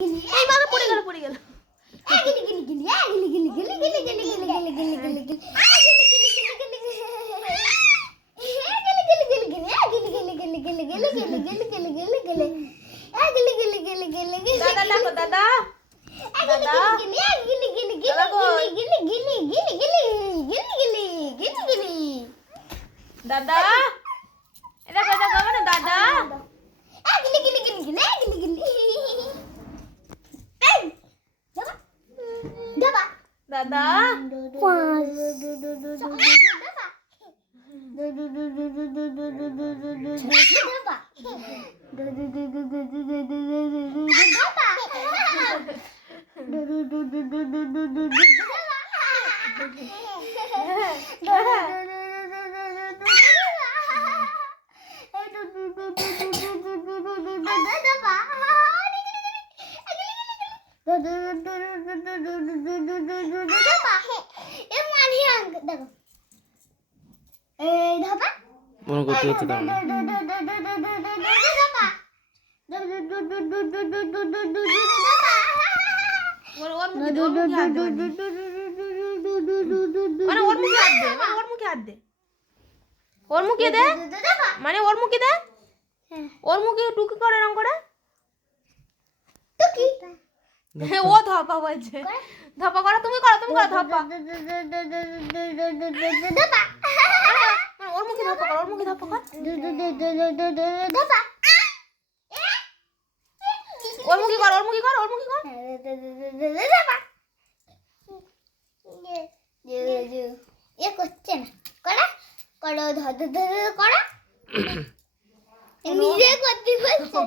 এই বাবা পড়ে গেল পড়ে গেল। গিলি গিলি গিলি গিলি গিলি গিলি গিলি গিলি গিলি গিলি গিলি গিলি গিলি দাদা দেখো দাদা দাদা দাদা এটা কথা কব না দাদা দাদা মনে করতে হচ্ছে তার ওর মুখে হাত দে মানে ওর মুখে হাত দে মানে ওর মুখে হাত দে ওর মুখে দে মানে ওর মুখে দে ওর মুখে টুকি করে এরকম করে ও ধপা বলছে ধপা করো তুমি করো ধপা ওর মুখে ধপা কর ওর মুখে ধপা কর ওর মুখে কর ওর মুখে কর ওর মুখে কর এ করছে না করা করো ধর ধর করা নিজে করতে বলছে